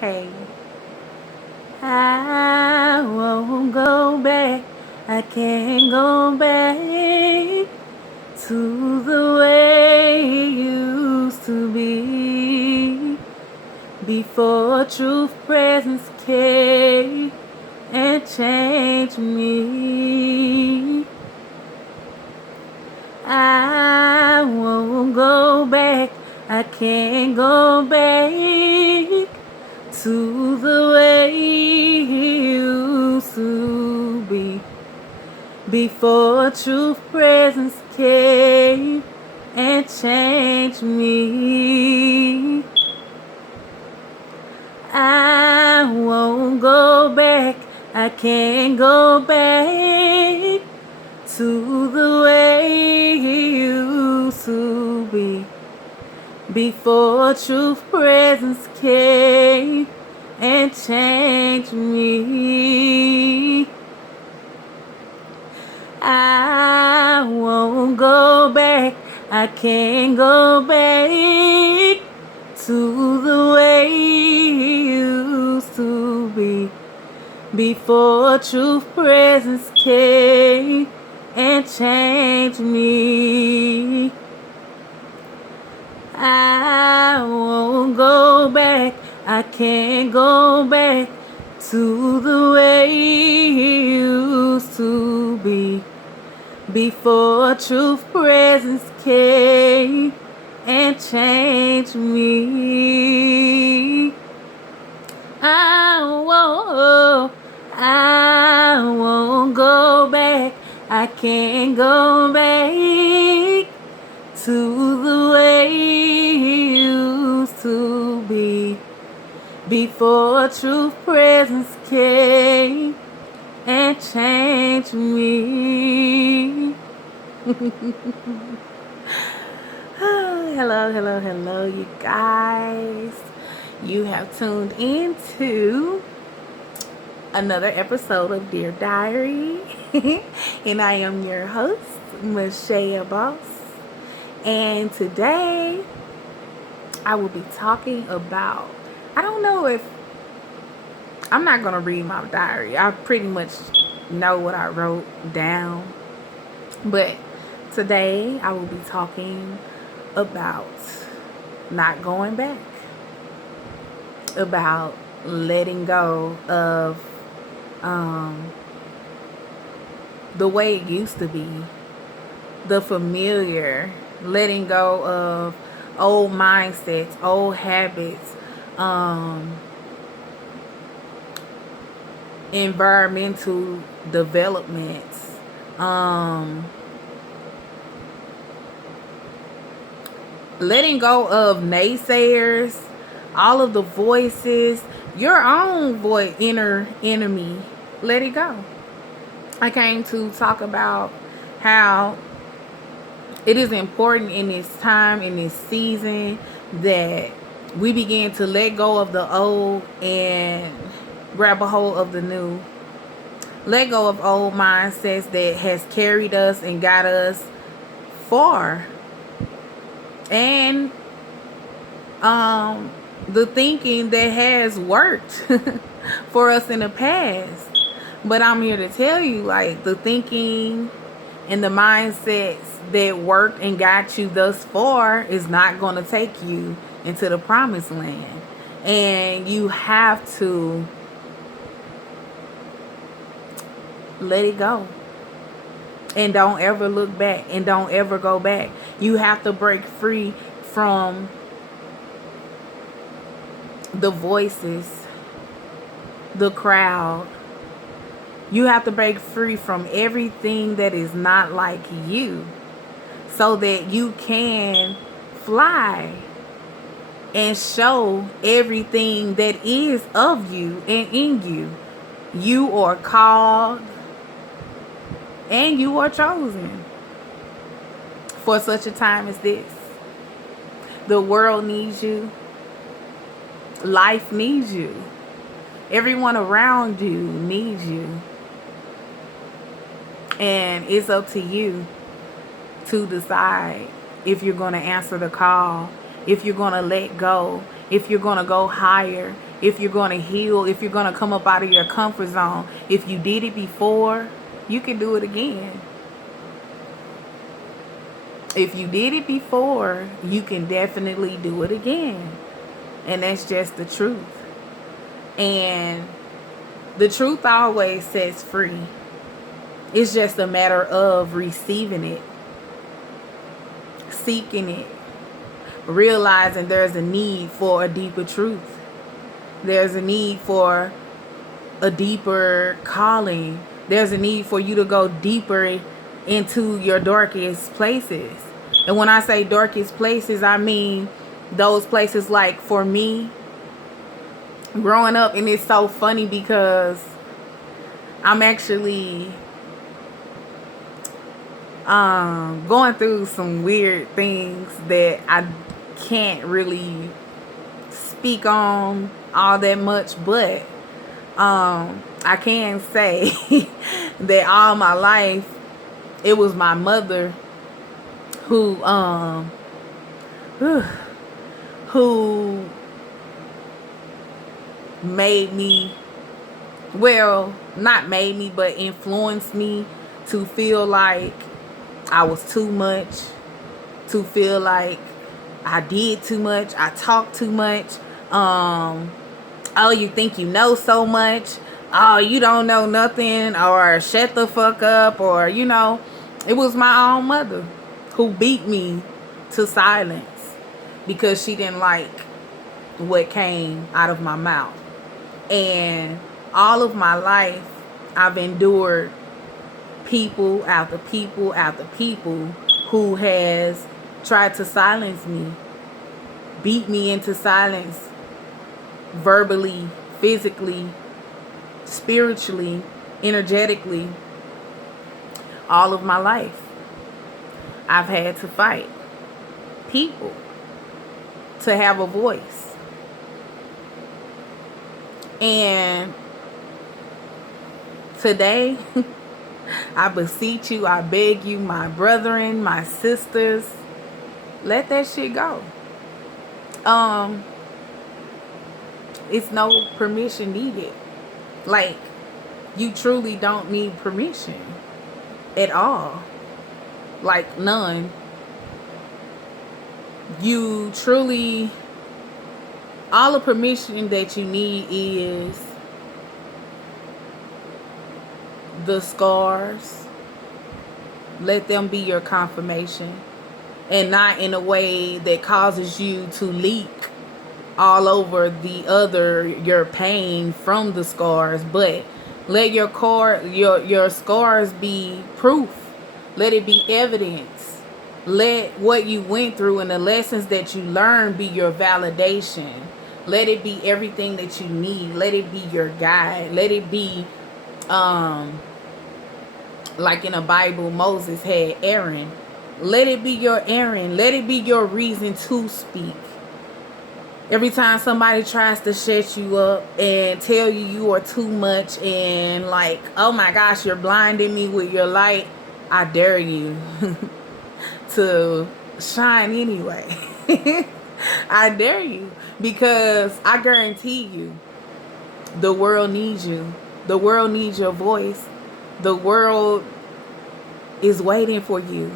Hey, I won't go back. I can't go back to the way it used to be before truth presence came and changed me. I won't go back. I can't go back to the way it used to be before truth presence came and changed me. I won't go back. I can't go back to the way it used to be before truth presence came and changed me. I won't go back. I can't go back to the way it used to be before truth presence came and changed me. I won't go back. I can't go back to the way it used to be before truth presence came and changed me. I won't go back. I can't go back to the way it used to be before truth presence came and changed me. Hello, you guys. You have tuned into another episode of Dear Diary. And I am your host, Michelle Boss. And today, I will be talking about, I don't know if, I'm not going to read my diary. I pretty much know what I wrote down. But today, I will be talking about not going back. About letting go of the way it used to be. The familiar. Letting go of old mindsets, old habits, environmental developments, letting go of naysayers, all of the voices, your own inner enemy. Let it go. I came to talk about how it is important in this time, in this season, that we begin to let go of the old and grab a hold of the new. Let go of old mindsets that has carried us and got us far. And the thinking that has worked for us in the past. But I'm here to tell you, like, the thinking and the mindsets that worked and got you thus far is not going to take you into the promised land. And you have to let it go. And don't ever look back. And don't ever go back. You have to break free from the voices, the crowd. You have to break free from everything that is not like you, so that you can fly and show everything that is of you and in you. You are called and you are chosen for such a time as this. The world needs you. Life needs you. Everyone around you needs you. And it's up to you to decide if you're going to answer the call, if you're going to let go, if you're going to go higher, if you're going to heal, if you're going to come up out of your comfort zone. If you did it before, you can do it again. If you did it before, you can definitely do it again. And that's just the truth. And the truth always sets free. It's just a matter of receiving it, seeking it, realizing there's a need for a deeper truth. There's a need for a deeper calling. There's a need for you to go deeper into your darkest places. And when I say darkest places, I mean those places, like for me, growing up. And it's so funny because I'm actually going through some weird things that I can't really speak on all that much, but I can say that all my life it was my mother who made me, well, not made me, but influenced me to feel like I was too much, to feel like I did too much, I talked too much. Oh, you think you know so much? Oh, you don't know nothing, or shut the fuck up, or it was my own mother who beat me to silence because she didn't like what came out of my mouth. And all of my life, I've endured people after people after people who has tried to silence me, beat me into silence, verbally, physically, spiritually, energetically. All of my life, I've had to fight people to have a voice. And today, I beseech you, I beg you, my brethren, my sisters, let that shit go. It's no permission needed. Like, you truly don't need permission at all. Like, none. You truly, all the permission that you need is the scars. Let them be your confirmation, and not in a way that causes you to leak all over your pain from the scars, but let your scars be proof. Let it be evidence. Let what you went through and the lessons that you learned be your validation. Let it be everything that you need. Let it be your guide. Let it be like in the Bible, Moses had Aaron. Let it be your Aaron. Let it be your reason to speak. Every time somebody tries to shut you up and tell you you are too much and like, oh my gosh, you're blinding me with your light, I dare you to shine anyway. I dare you, because I guarantee you the world needs you. The world needs your voice. The world is waiting for you.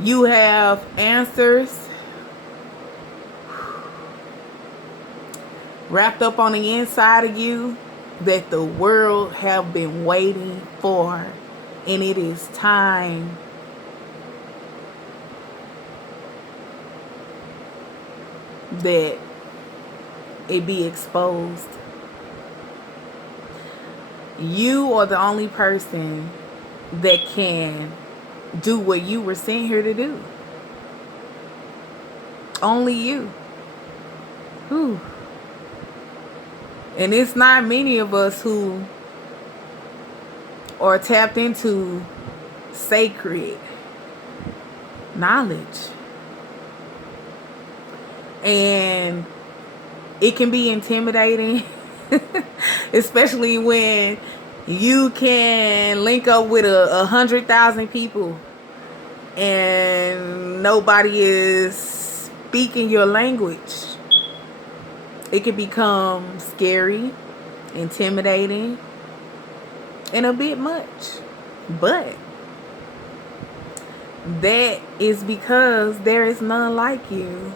You have answers wrapped up on the inside of you that the world have been waiting for, and it is time that it be exposed. You are the only person that can do what you were sent here to do. Only you. Whew. And it's not many of us who are tapped into sacred knowledge. And it can be intimidating, especially when you can link up with 100,000 people and nobody is speaking your language. It can become scary, intimidating, and a bit much. But that is because there is none like you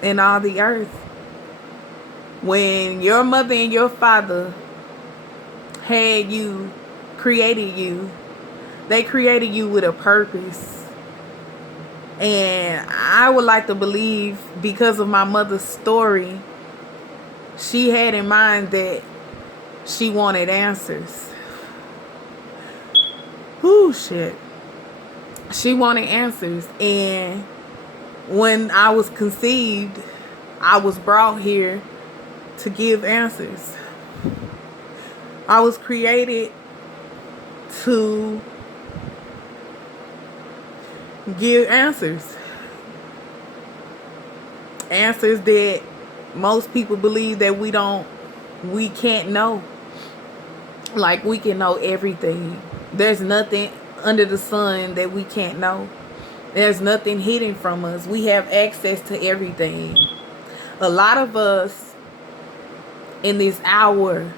in all the earth. When your mother and your father had you, created you, they created you with a purpose. And I would like to believe, because of my mother's story, she had in mind that she wanted answers. Whoo, shit. She wanted answers. And when I was conceived, I was brought here to give answers. I was created to give answers. Answers that most people believe that we can't know. Like we can know everything. There's nothing under the sun that we can't know. There's nothing hidden from us. We have access to everything. A lot of us in this hour,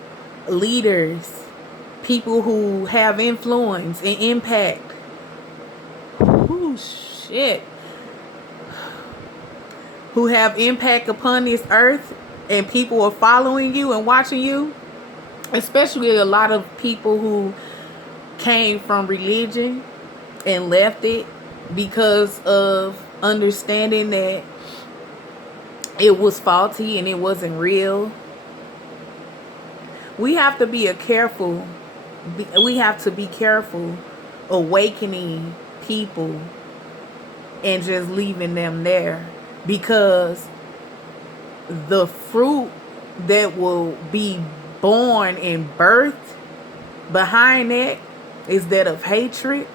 leaders, people who have influence and impact. Oh shit. Who have impact upon this earth, and people are following you and watching you. Especially a lot of people who came from religion and left it because of understanding that it was faulty and it wasn't real. We have to be careful awakening people and just leaving them there, because the fruit that will be born and birthed behind that is that of hatred,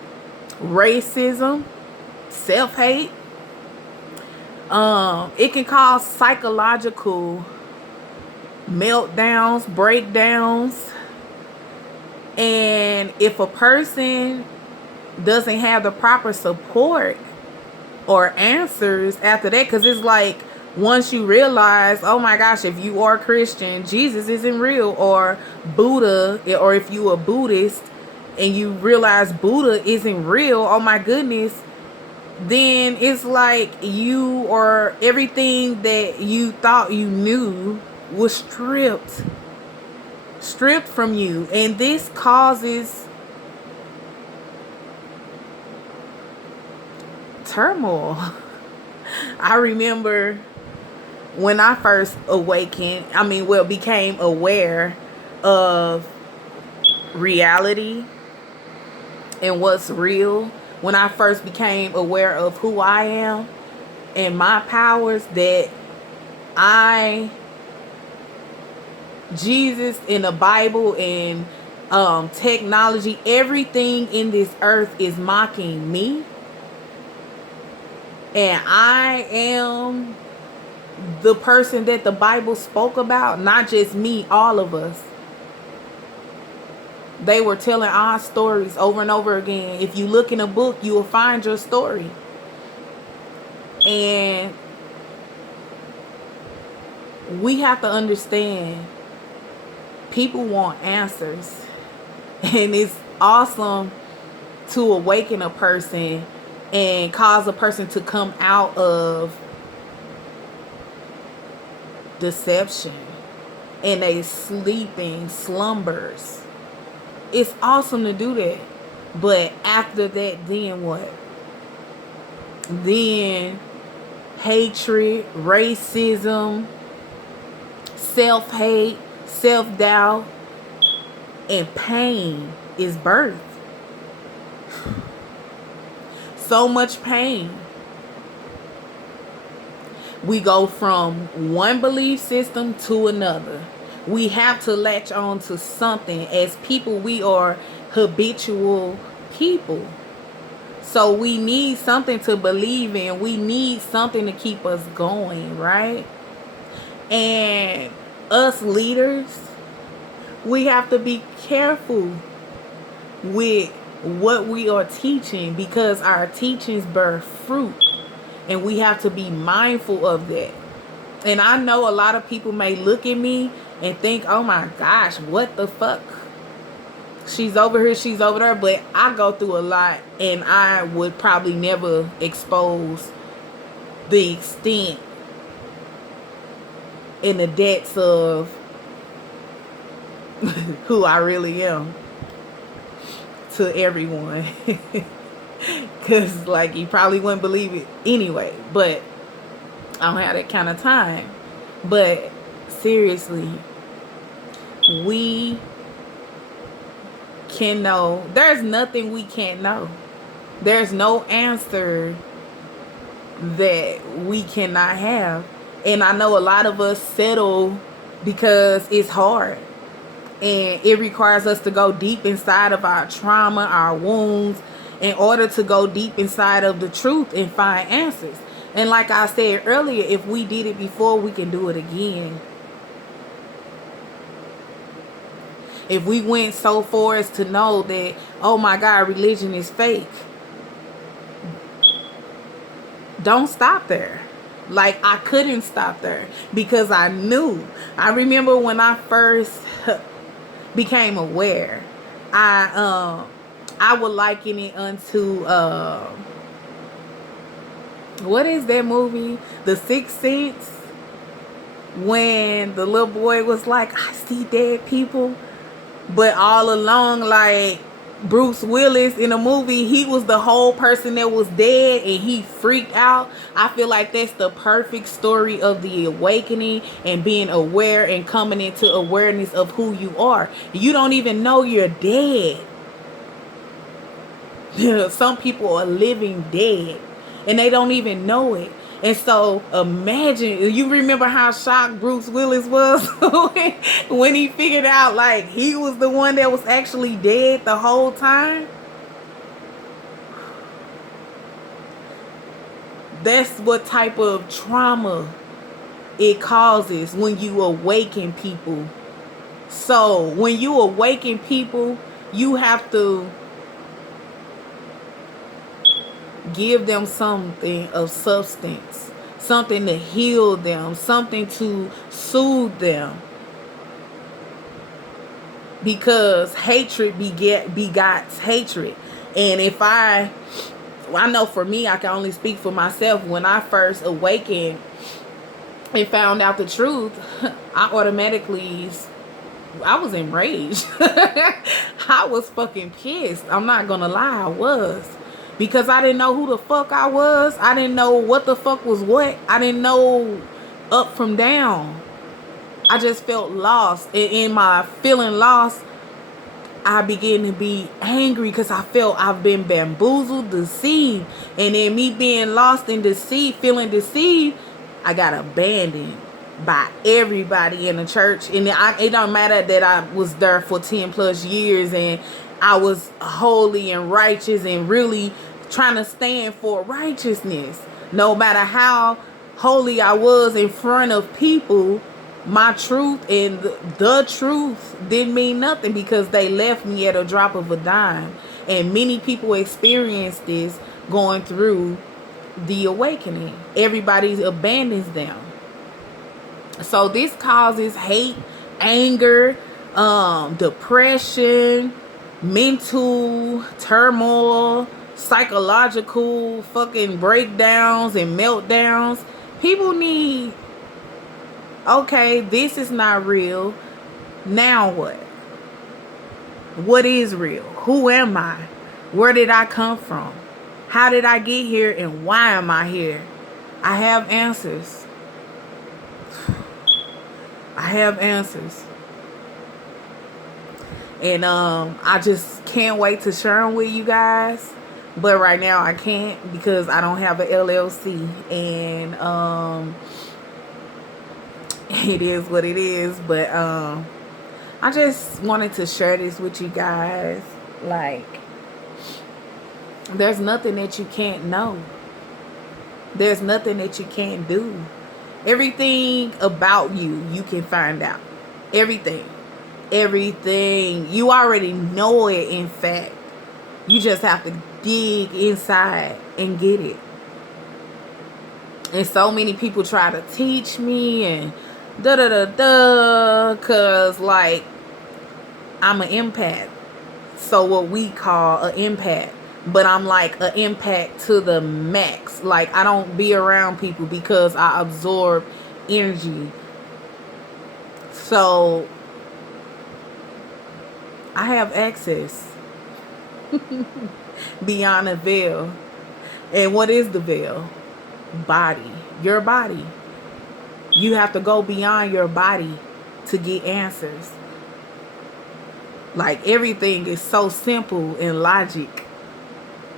racism, self-hate. It can cause psychological meltdowns, breakdowns. And if a person doesn't have the proper support or answers after that, because it's like, once you realize, oh my gosh, if you are Christian, Jesus isn't real, or Buddha, or if you are Buddhist and you realize Buddha isn't real, oh my goodness, then it's like you, or everything that you thought you knew was stripped from you. And this causes turmoil. I remember when I first became aware of reality and what's real, when I first became aware of who I am and my powers, that Jesus in the Bible and technology, everything in this earth is mocking me. And I am the person that the Bible spoke about, not just me, all of us. They were telling our stories over and over again. If you look in a book, you will find your story. And we have to understand, people want answers. And it's awesome to awaken a person and cause a person to come out of deception and they sleeping slumbers. It's awesome to do that. But after that, then what? Then hatred, racism, self-hate, self-doubt, and pain is birthed. So much pain. We go from one belief system to another. We have to latch on to something. As people, we are habitual people. So we need something to believe in. We need something to keep us going, right? And us leaders, we have to be careful with what we are teaching, because our teachings bear fruit. And we have to be mindful of that. And I know a lot of people may look at me and think, oh my gosh, what the fuck? She's over here, she's over there. But I go through a lot, and I would probably never expose the extent and the depths of who I really am to everyone. Because, like, you probably wouldn't believe it anyway. But I don't have that kind of time. But seriously, we can know. There's nothing we can't know. There's no answer that we cannot have. And I know a lot of us settle because it's hard. And it requires us to go deep inside of our trauma, our wounds, in order to go deep inside of the truth and find answers. And like I said earlier, if we did it before, we can do it again. If we went so far as to know that, oh my God, religion is fake, don't stop there. Like, I couldn't stop there because I knew. I remember when I first became aware, I would liken it unto what is that movie, The Sixth Sense, when the little boy was like, I see dead people, but all along, like, Bruce Willis in the movie, he was the whole person that was dead and he freaked out. I feel like that's the perfect story of the awakening and being aware and coming into awareness of who you are. You don't even know you're dead. Some people are living dead and they don't even know it. And so imagine, you remember how shocked Bruce Willis was when he figured out, like, he was the one that was actually dead the whole time? That's what type of trauma it causes when you awaken people. So when you awaken people, you have to give them something of substance, something to heal them, something to soothe them. Because hatred begots hatred. And if I know for me, I can only speak for myself. When I first awakened and found out the truth, I was enraged. I was fucking pissed. I'm not gonna lie, I was. Because I didn't know who the fuck I was. I didn't know what the fuck was what. I didn't know up from down. I just felt lost. And in my feeling lost, I began to be angry because I felt I've been bamboozled, deceived. And in me being lost and deceived, feeling deceived, I got abandoned by everybody in the church. And it don't matter that I was there for 10 plus years and I was holy and righteous and really trying to stand for righteousness. No matter how holy I was in front of people, my truth and the truth didn't mean nothing because they left me at a drop of a dime. And many people experience this going through the awakening. Everybody abandons them. So this causes hate, anger, depression, mental turmoil, psychological fucking breakdowns and meltdowns. People need, okay, this is not real. Now what? What is real? Who am I? Where did I come from? How did I get here and why am I here? I have answers. I have answers. And I just can't wait to share them with you guys. But right now I can't because I don't have an LLC. And it is what it is. But I just wanted to share this with you guys. Like, there's nothing that you can't know. There's nothing that you can't do. Everything about you, you can find out. Everything. You already know it. In fact, you just have to dig inside and get it. And so many people try to teach me and da da da da, cause like I'm an empath. So what we call an empath. But I'm like an empath to the max. Like I don't be around people because I absorb energy. So I have access beyond a veil. And what is the veil? Body. Your body. You have to go beyond your body to get answers. Like everything is so simple, and logic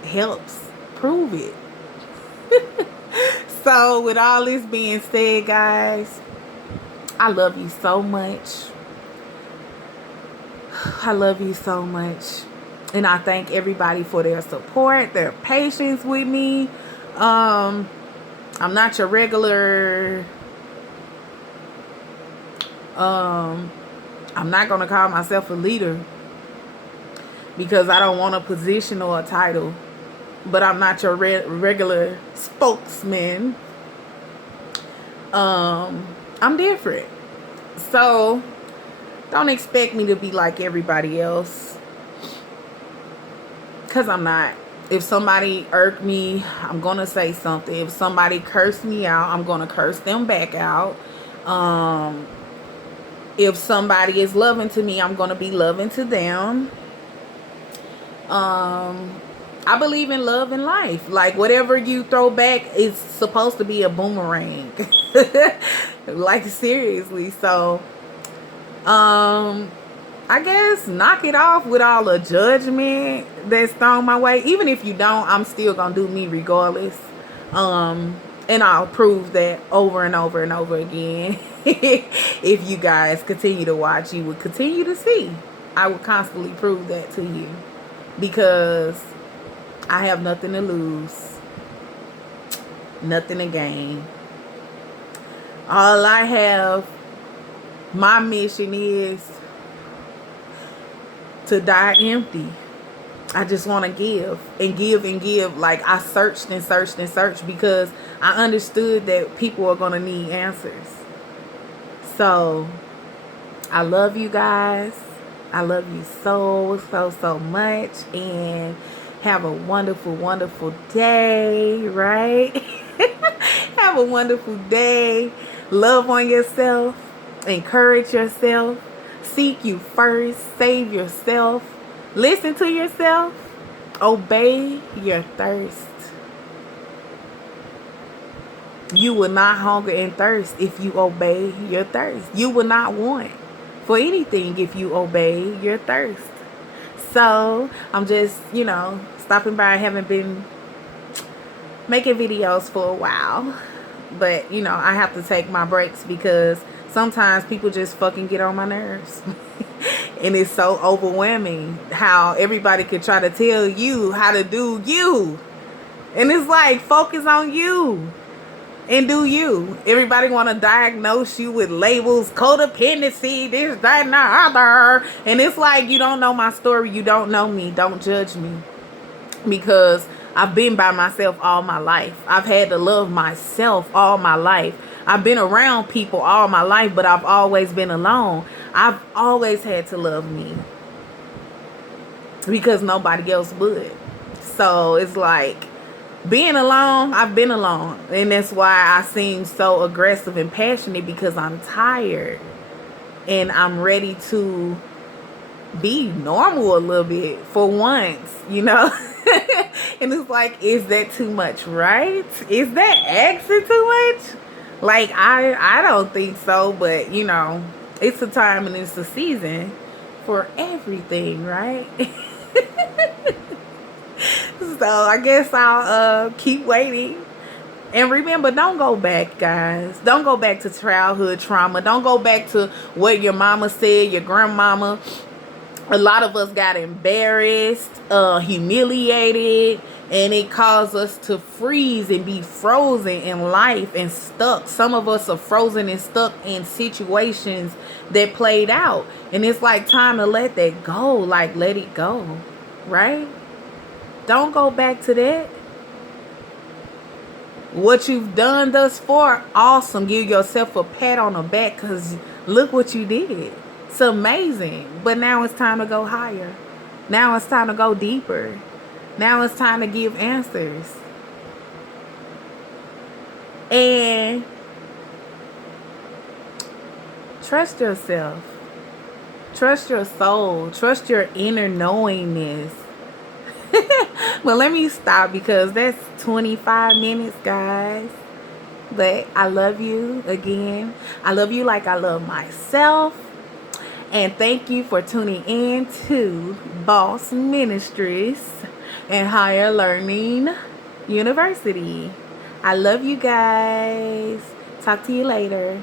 helps prove it. So with all this being said, guys, I love you so much. I love you so much. And I thank everybody for their support, their patience with me. I'm not your regular I'm not going to call myself a leader because I don't want a position or a title. But I'm not your regular spokesman. I'm different. So don't expect me to be like everybody else, because I'm not. If somebody irked me, I'm going to say something. If somebody cursed me out, I'm going to curse them back out. If somebody is loving to me, I'm going to be loving to them. I believe in love and life. Like whatever you throw back is supposed to be a boomerang. Like seriously. So I guess knock it off with all the judgment that's thrown my way. Even if you don't, I'm still gonna do me regardless. And I'll prove that over and over and over again. If you guys continue to watch, you would continue to see. I would constantly prove that to you, because I have nothing to lose, nothing to gain. All I have, my mission is to die empty. I just want to give and give and give. Like I searched and searched and searched because I understood that people are going to need answers. So I love you guys. I love you so, so, so much. And have a wonderful, wonderful day, right? Have a wonderful day. Love on yourself. Encourage yourself. Seek you first. Save yourself. Listen to yourself. Obey your thirst. You will not hunger and thirst if you obey your thirst. You will not want for anything if you obey your thirst. So I'm just, stopping by. I haven't been making videos for a while. But, I have to take my breaks because sometimes people just fucking get on my nerves. And it's so overwhelming how everybody could try to tell you how to do you. And it's like, focus on you and do you. Everybody want to diagnose you with labels, codependency, this, that, and the other. And it's like, you don't know my story. You don't know me. Don't judge me. Because I've been by myself all my life. I've had to love myself all my life. I've been around people all my life, but I've always been alone. I've always had to love me because nobody else would. So it's like being alone, I've been alone. And that's why I seem so aggressive and passionate, because I'm tired and I'm ready to be normal a little bit for once, And it's like, is that too much, right? Is that asking too much? Like, I don't think so, but, it's a time and it's a season for everything, right? So, I guess I'll keep waiting. And remember, don't go back, guys. Don't go back to childhood trauma. Don't go back to what your mama said, your grandmama. A lot of us got embarrassed, humiliated, and it caused us to freeze and be frozen in life and stuck. Some of us are frozen and stuck in situations that played out. And it's like time to let that go. Like, let it go, right? Don't go back to that. What you've done thus far, awesome. Give yourself a pat on the back because look what you did. It's amazing. But now it's time to go higher. Now it's time to go deeper. Now it's time to give answers. And trust yourself. Trust your soul. Trust your inner knowingness. But let me stop because that's 25 minutes, guys. But I love you again. I love you like I love myself. And thank you for tuning in to Boss Ministries and Higher Learning University. I love you guys. Talk to you later.